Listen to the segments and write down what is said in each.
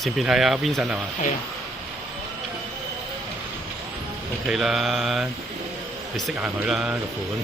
前邊係阿 Vincent 係嘛？係啊。OK 啦，你識行佢啦個款。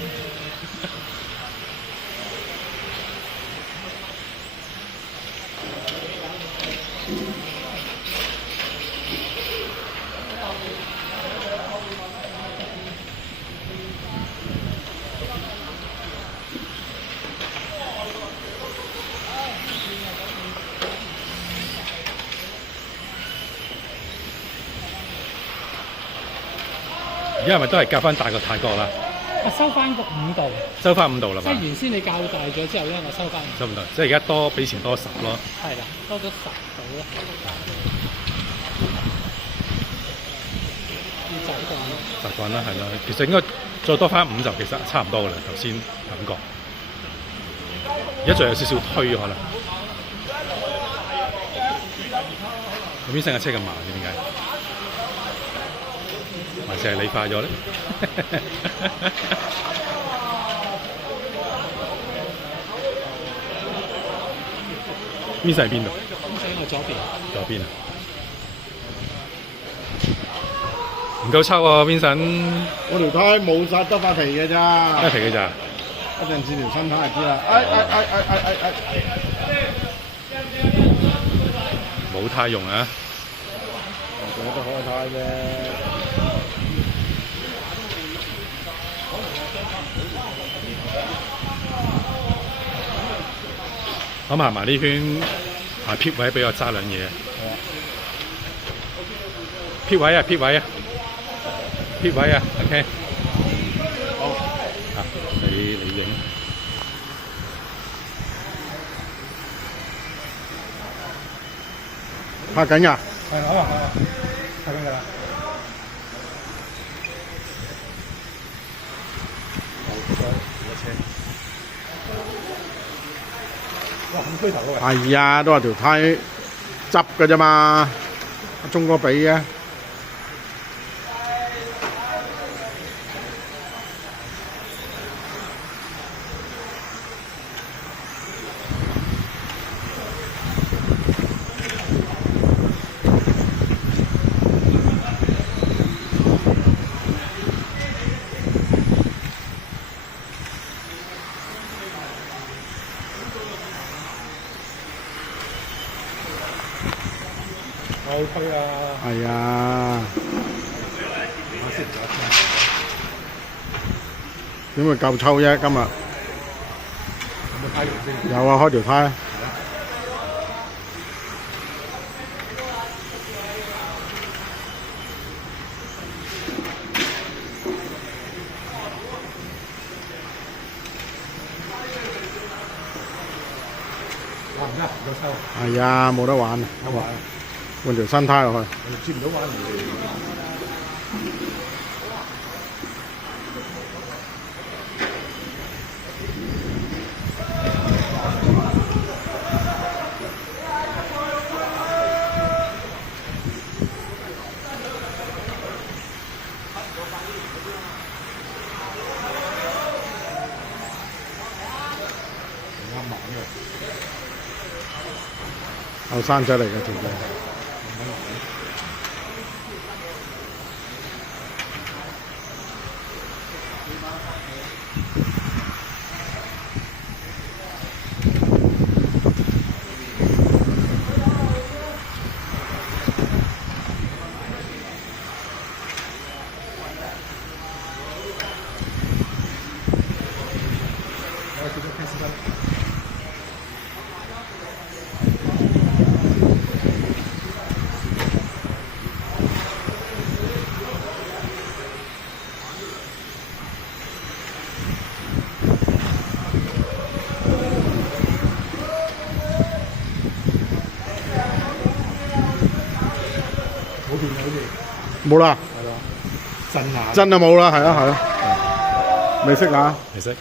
而家係咪都係夾翻大個泰國啦？我收翻個5度，收翻5度啦嘛。即係原先你較大咗之後咧，我收翻。收唔到，即係而家多比以前多10咯。係啦，多咗10度咯。要習慣咯。習慣啦，係啦。其實應該再多翻5就其實差唔多噶啦。頭先感覺，而家仲有少少推可能。邊成架車咁慢嘅點解？還是係你快咗咧？邊世喺邊度？邊世我左邊。左邊啊！唔夠抽喎，Vincent。我條胎冇晒得塊皮嘅咋。得皮嘅咋？一陣試條新胎就知啦。冇胎用啊！仲有得開胎啫。咁行埋呢圈，行撇位俾我揸兩嘢。撇位啊！撇位啊！撇位啊 ！OK。好。啊，你影。拍緊㗎。係好啊，好啊，拍緊㗎啦。哇！咁推頭喎。係啊，都話條胎執㗎啫嘛，中個比嘅。我推啊！係啊。點會夠抽啫？今日有冇胎用先？有啊，開條胎。哇！唔得，唔夠抽。係啊，冇得玩。有玩。換條新胎落去。轉唔到彎嚟。後生仔嚟嘅條仔。冇啦，係咯，震下。真係冇啦，係啊係啊，未識啊。未識。